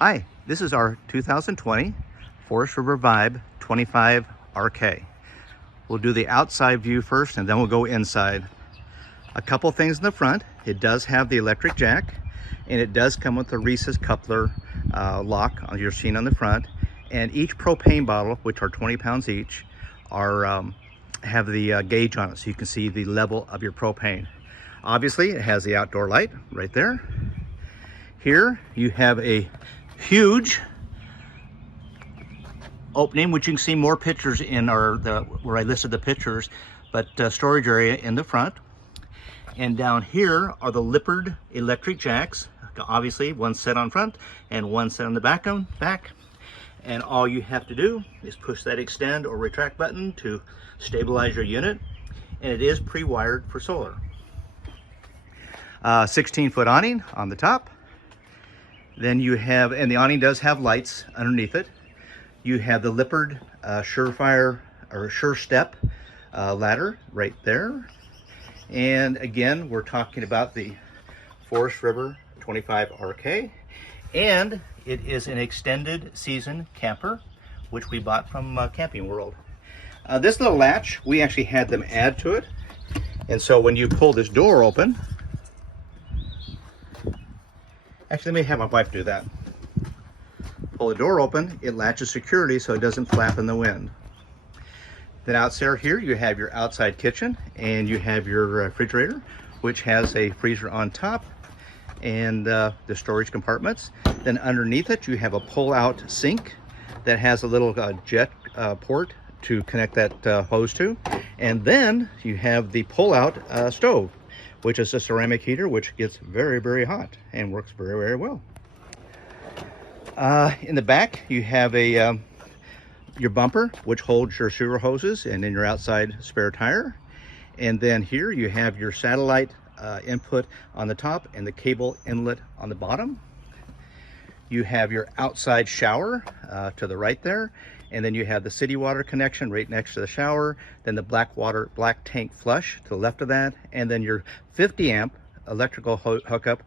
Hi, this is our 2020 Forest River Vibe 25 RK. We'll do the outside view first and then we'll go inside. A couple things in the front. It does have the electric jack and it does come with the Reese's coupler lock on your scene on the front. And each propane bottle, which are 20 pounds each, have the gauge on it so you can see the level of your propane. Obviously, it has the outdoor light right there. Here you have a huge opening, which you can see more pictures in where I listed the pictures, but storage area in the front. And down here are the Lippert electric jacks. Obviously, one set on front and one set on the back. And all you have to do is push that extend or retract button to stabilize your unit, and it is pre-wired for solar. 16-foot awning on the top. Then you have, and the awning does have lights underneath it. You have the Lippert Surefire or Sure Step ladder right there. And again, we're talking about the Forest River 25 RK. And it is an extended season camper, which we bought from Camping World. This little latch, we actually had them add to it. And so when you pull this door open, actually, let me have my wife do that. Pull the door open, it latches securely so it doesn't flap in the wind. Then outside here, you have your outside kitchen and you have your refrigerator, which has a freezer on top and the storage compartments. Then underneath it, you have a pull-out sink that has a little jet port to connect that hose to. And then you have the pull-out stove, which is a ceramic heater, which gets very, very hot and works very, very well. In the back, you have your bumper, which holds your sewer hoses, and then your outside spare tire. And then here you have your satellite input on the top and the cable inlet on the bottom. You have your outside shower to the right there. And then you have the city water connection right next to the shower, then the black tank flush to the left of that, and then your 50 amp electrical hookup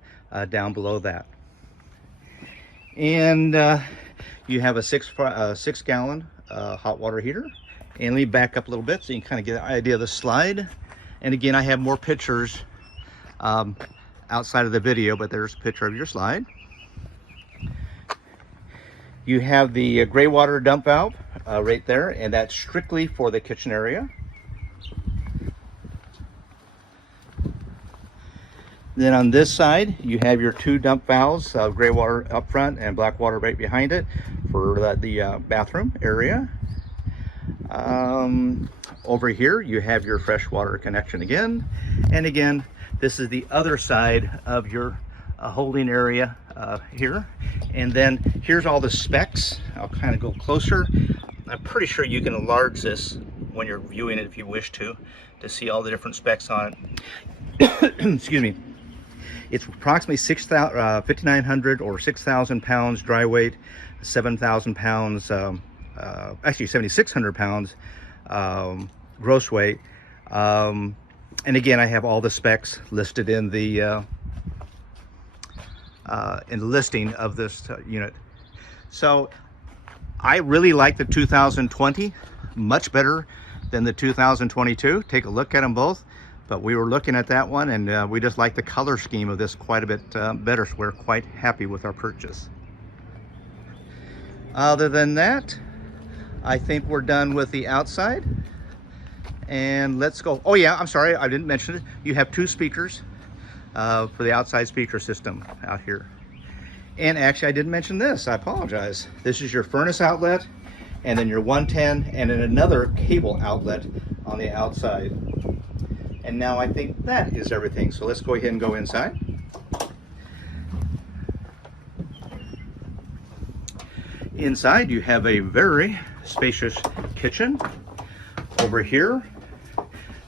down below that. And you have a six gallon hot water heater. And let me back up a little bit so you can kind of get an idea of the slide. And again, I have more pictures outside of the video, but there's a picture of your slide. You have the gray water dump valve right there, and that's strictly for the kitchen area. Then on this side, you have your two dump valves, gray water up front and black water right behind it for the bathroom area. Over here, you have your fresh water connection again. And again, this is the other side of your holding area here. And then here's all the specs. I'll kind of go closer. I'm pretty sure you can enlarge this when you're viewing it if you wish to see all the different specs on it. Excuse me. It's approximately 5,900 or 6,000 pounds dry weight, 7,000 pounds, actually 7,600 pounds gross weight. And again, I have all the specs listed in the listing of this unit. So I really like the 2020 much better than the 2022. Take a look at them both, but we were looking at that one and we just like the color scheme of this quite a bit better, so we're quite happy with our purchase. Other than that, I think we're done with the outside. And let's go. Oh yeah, I'm sorry, I didn't mention it. You have two speakers for the outside speaker system out here. And actually, I didn't mention this, I apologize. This is your furnace outlet, and then your 110, and then another cable outlet on the outside. And now I think that is everything. So let's go ahead and go inside. Inside, you have a very spacious kitchen. Over here,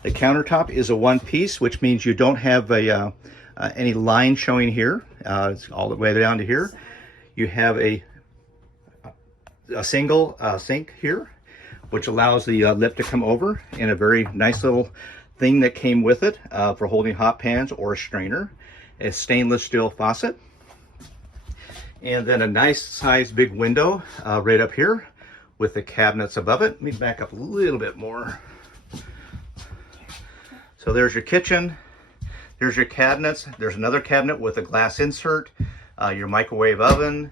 the countertop is a one piece, which means you don't have any line showing here. It's all the way down to here. You have a single sink here, which allows the lip to come over, and a very nice little thing that came with it for holding hot pans or a strainer. A stainless steel faucet. And then a nice sized big window right up here with the cabinets above it. Let me back up a little bit more. So there's your kitchen, there's your cabinets, there's another cabinet with a glass insert, your microwave oven,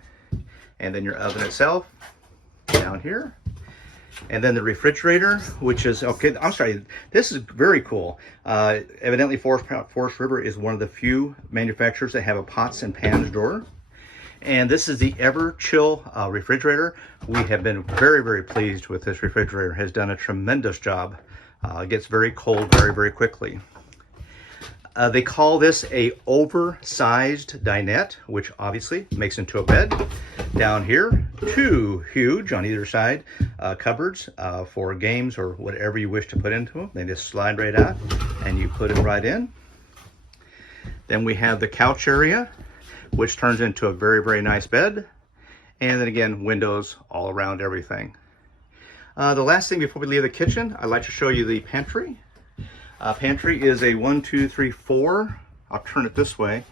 and then your oven itself down here. And then the refrigerator, which is, okay, I'm sorry, this is very cool. Evidently Forest River is one of the few manufacturers that have a pots and pans drawer. And this is the Everchill refrigerator. We have been very, very pleased with this refrigerator. It has done a tremendous job. It gets very cold very, very quickly. They call this a oversized dinette, which obviously makes into a bed. Down here, two huge on either side cupboards for games or whatever you wish to put into them. They just slide right out and you put it right in. Then we have the couch area, which turns into a very, very nice bed. And then again, windows all around everything. The last thing before we leave the kitchen, I'd like to show you the pantry. Pantry is a 1, 2, 3, 4. I'll turn it this way.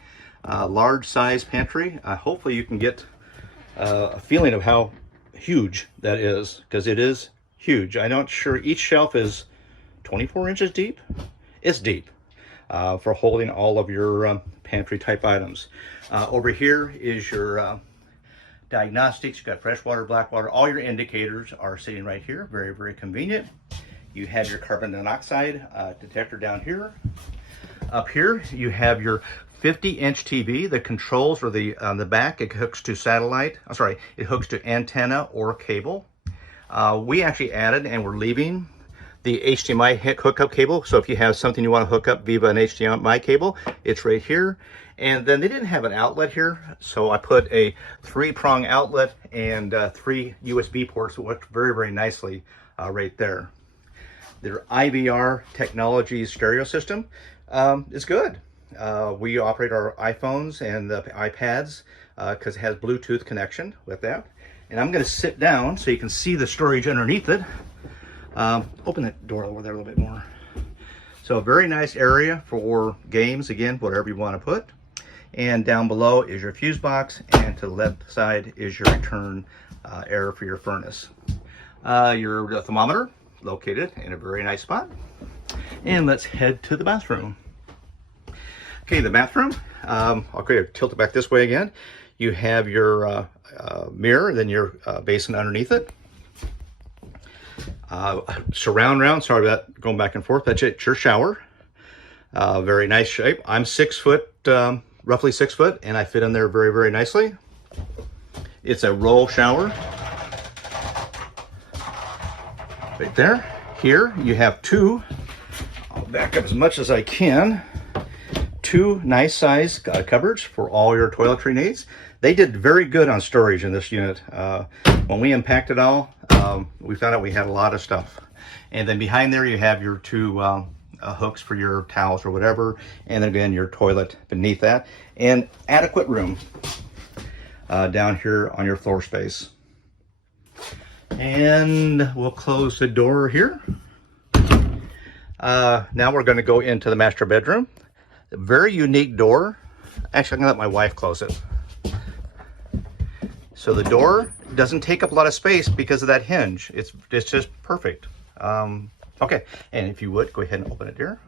Large size pantry. Hopefully you can get a feeling of how huge that is, because it is huge. I'm not sure, each shelf is 24 inches deep. It's deep for holding all of your pantry type items. Over here is your diagnostics. You've got fresh water, black water. All your indicators are sitting right here. Very, very convenient. You have your carbon monoxide detector down here. Up here, you have your 50-inch TV. The controls are on the back. It hooks to satellite. I'm sorry, it hooks to antenna or cable. We actually added, and we're leaving, the HDMI hookup cable. So if you have something you want to hook up via an HDMI cable, it's right here. And then they didn't have an outlet here, so I put a 3-prong outlet and 3 USB ports that work very, very nicely right there. Their IVR Technologies stereo system is good. We operate our iPhones and the iPads because it has Bluetooth connection with that. And I'm going to sit down so you can see the storage underneath it. Open that door over there a little bit more. So a very nice area for games, again, whatever you want to put. And down below is your fuse box, and to the left side is your return air for your furnace. Your thermometer, located in a very nice spot. And let's head to the bathroom. Okay, the bathroom, okay, tilt it back this way again. You have your mirror, then your basin underneath it. Surround round, sorry about going back and forth, that's it, your shower. Very nice shape. I'm 6 foot, roughly 6 foot, and I fit in there very, very nicely. It's a roll shower. Right there. Here you have two, I'll back up as much as I can, 2 nice size cupboards for all your toiletry needs. They did very good on storage in this unit. When we unpacked it all, we found out we had a lot of stuff. And then behind there you have your 2 hooks for your towels or whatever, and then again your toilet beneath that, and adequate room down here on your floor space. And we'll close the door here. Now we're going to go into the master bedroom. A very unique door. Actually, I'm going to let my wife close it. So the door doesn't take up a lot of space because of that hinge. It's just perfect. Okay, and if you would, go ahead and open it here.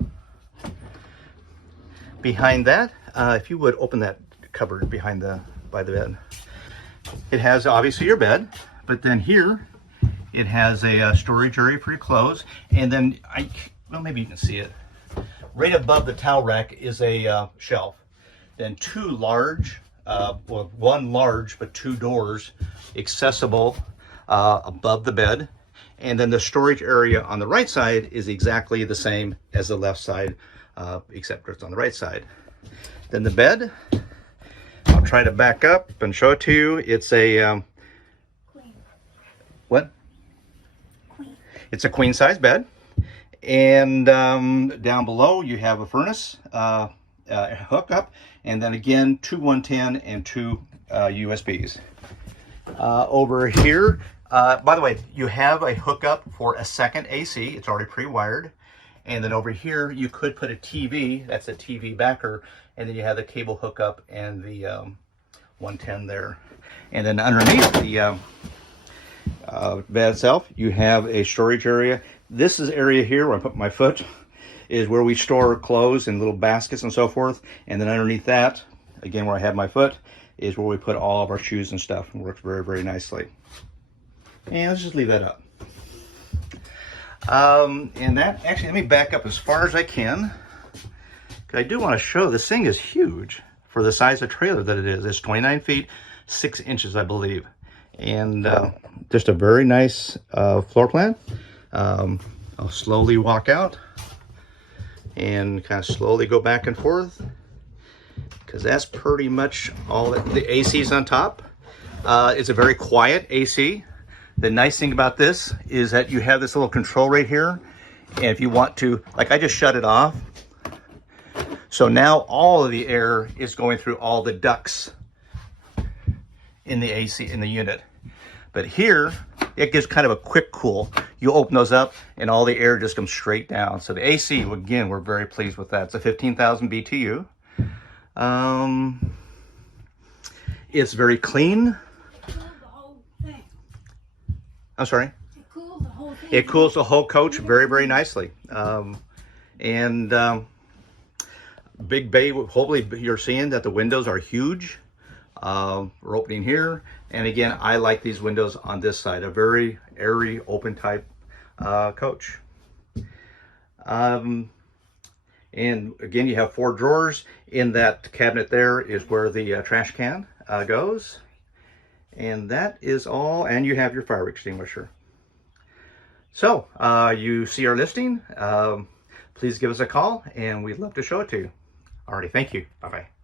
Behind that, if you would open that cupboard by the bed. It has obviously your bed, but then here it has a storage area for your clothes, and then well, maybe you can see it. Right above the towel rack is a shelf. Then 2 large, well, 1 large but 2 doors accessible above the bed. And then the storage area on the right side is exactly the same as the left side, except it's on the right side. Then the bed, I'll try to back up and show it to you. It's a, queen. What? Queen. It's a queen size bed. And down below you have a furnace hookup, and then again 2 110 and 2 USBs. Over here, by the way, you have a hookup for a second AC. It's already pre-wired. And then over here you could put a TV. That's a TV backer, and then you have the cable hookup and the 110 there. And then underneath the bed itself, you have a storage area. This is area here where I put my foot, is where we store clothes in little baskets and so forth. And then underneath that, again where I have my foot, is where we put all of our shoes and stuff. It works very, very nicely. And let's just leave that up. And that, actually, let me back up as far as I can, because I do want to show this thing is huge for the size of trailer that it is. It's 29 feet, 6 inches, I believe. And just a very nice floor plan. I'll slowly walk out and kind of slowly go back and forth, because that's pretty much all that. The AC's on top. It's a very quiet AC. The nice thing about this is that you have this little control right here. And if you want to, like, I just shut it off. So now all of the air is going through all the ducts in the AC, in the unit. But here, it gives kind of a quick cool. You open those up and all the air just comes straight down. So the AC, again, we're very pleased with that. It's a 15,000 BTU. It's very clean. I'm sorry? It cools the whole thing. It cools the whole coach very, very nicely. Big bay, hopefully you're seeing that the windows are huge. We're opening here. And again, I like these windows on this side, a very airy, open type coach. And again, you have 4 drawers. In that cabinet there is where the trash can goes. And that is all, and you have your fire extinguisher. So, you see our listing, please give us a call, and we'd love to show it to you. Alrighty, thank you. Bye-bye.